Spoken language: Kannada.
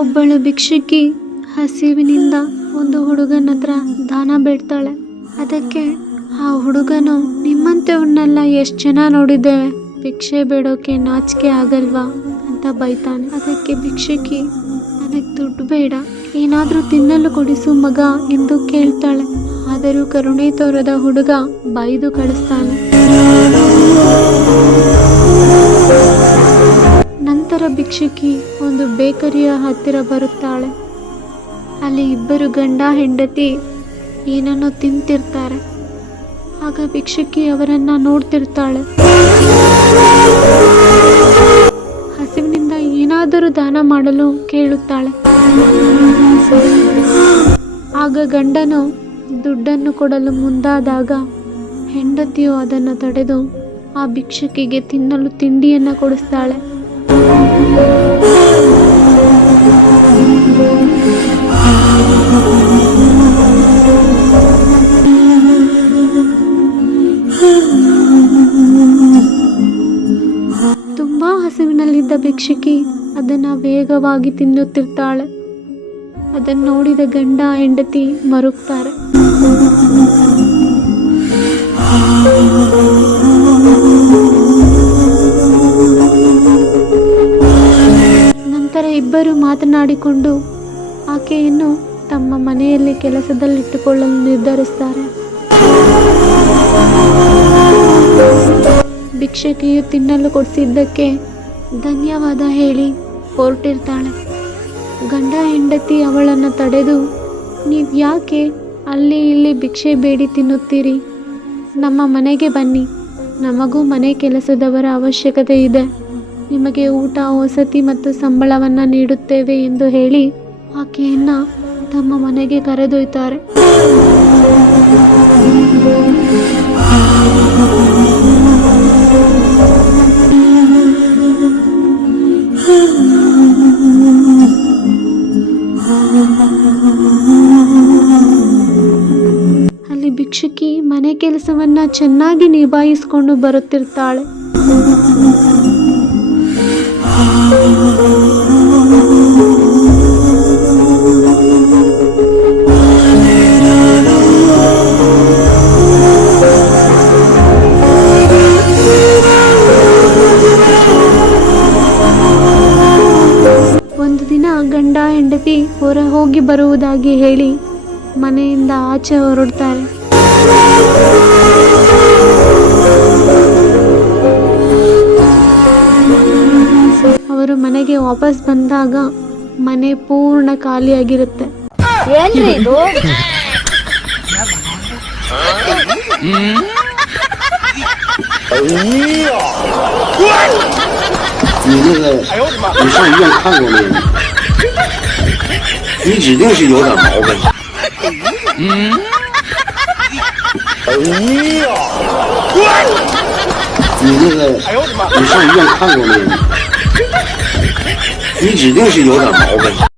ಒಬ್ಬಳು ಭಿಕ್ಷುಕಿ ಹಸಿವಿನಿಂದ ಒಂದು ಹುಡುಗನ ಹತ್ರ ದಾನ ಬೇಡ್ತಾಳೆ. ಅದಕ್ಕೆ ಆ ಹುಡುಗನು ನಿಮ್ಮಂಥವ್ರನ್ನೆಲ್ಲ ಎಷ್ಟು ಜನ ನೋಡಿದ್ದೇವೆ ಭಿಕ್ಷೆ ಬೇಡೋಕೆ ನಾಚಿಕೆ ಆಗಲ್ವಾ? ಅಂತ ಬೈತಾನೆ. ಅದಕ್ಕೆ ಭಿಕ್ಷಕಿ, ನನಗೆ ದುಡ್ಡು ಬೇಡ. ಏನಾದರೂ ತಿನ್ನಲು ಕೊಡಿಸು ಮಗ ಎಂದು ಕೇಳ್ತಾಳೆ. ಆದರೂ ಕರುಣೆ ತೋರದ ಹುಡುಗ ಬೈದು ಕಳಿಸ್ತಾನೆ. ಭಿಕ್ಷುಕಿ ಒಂದು ಬೇಕರಿಯ ಹತ್ತಿರ ಬರುತ್ತಾಳೆ. ಅಲ್ಲಿ ಇಬ್ಬರು ಗಂಡ ಹೆಂಡತಿ ಏನನ್ನೋ ತಿಂತಿರ್ತಾರೆ. ಆಗ ಭಿಕ್ಷುಕಿ ಅವರನ್ನು ನೋಡ್ತಿರ್ತಾಳೆ. ಹಸಿವಿನಿಂದ ಏನಾದರೂ ದಾನ ಮಾಡಲು ಕೇಳುತ್ತಾಳೆ. ಆಗ ಗಂಡನು ದುಡ್ಡನ್ನು ಕೊಡಲು ಮುಂದಾದಾಗ ಹೆಂಡತಿಯು ಅದನ್ನು ತಡೆದು ಆ ಭಿಕ್ಷುಕಿಗೆ ತಿನ್ನಲು ತಿಂಡಿಯನ್ನು ಕೊಡಿಸ್ತಾಳೆ. ತುಂಬಾ ಹಸಿವಿನಲ್ಲಿದ್ದ ಭಿಕ್ಷುಕಿ ಅದನ್ನ ವೇಗವಾಗಿ ತಿನ್ನುತ್ತಿರ್ತಾಳೆ. ಅದನ್ನು ನೋಡಿದ ಗಂಡ ಹೆಂಡತಿ ಮರುಗ್ತಾರೆ. ಮಾತನಾಡಿಕೊಂಡು ಆಕೆಯನ್ನು ತಮ್ಮ ಮನೆಯಲ್ಲಿ ಕೆಲಸದಲ್ಲಿಟ್ಟುಕೊಳ್ಳಲು ನಿರ್ಧರಿಸ್ತಾರೆ. ಭಿಕ್ಷಕಿಯು ತಿನ್ನಲು ಕೊಡಿಸಿದ್ದಕ್ಕೆ ಧನ್ಯವಾದ ಹೇಳಿ ಹೊರಟಿರ್ತಾಳೆ. ಗಂಡ ಹೆಂಡತಿ ಅವಳನ್ನು ತಡೆದು, ನೀವು ಯಾಕೆ ಅಲ್ಲಿ ಇಲ್ಲಿ ಭಿಕ್ಷೆ ಬೇಡಿ ತಿನ್ನುತ್ತೀರಿ? ನಮ್ಮ ಮನೆಗೆ ಬನ್ನಿ. ನಮಗೂ ಮನೆ ಕೆಲಸದವರ ಅವಶ್ಯಕತೆ ಇದೆ. ನಿಮಗೆ ಊಟ, ವಸತಿ ಮತ್ತು ಸಂಬಳವನ್ನು ನೀಡುತ್ತೇವೆ ಎಂದು ಹೇಳಿ ಆಕೆಯನ್ನು ತಮ್ಮ ಮನೆಗೆ ಕರೆದೊಯ್ತಾರೆ. ಅಲ್ಲಿ ಭಿಕ್ಷುಕಿ ಮನೆ ಕೆಲಸವನ್ನ ಚೆನ್ನಾಗಿ ನಿಭಾಯಿಸಿಕೊಂಡು ಬರುತ್ತಿರ್ತಾಳೆ. ಗಂಡ ಹೆಂಡತಿ ಹೊರ ಹೋಗಿ ಬರುವುದಾಗಿ ಹೇಳಿ ಮನೆಯಿಂದ ಆಚೆ ಹೊರಡ್ತಾರೆ. ಮನೆಗೆ ವಾಪಸ್ ಬಂದಾಗ ಮನೆ ಪೂರ್ಣ ಖಾಲಿಯಾಗಿರುತ್ತೆ ಏನ್ರಿ ಇದು你那个，你上医院看过没有？你指定是有点毛病。哎呀！你那个，你上医院看过没有？ 你指定是有点毛病。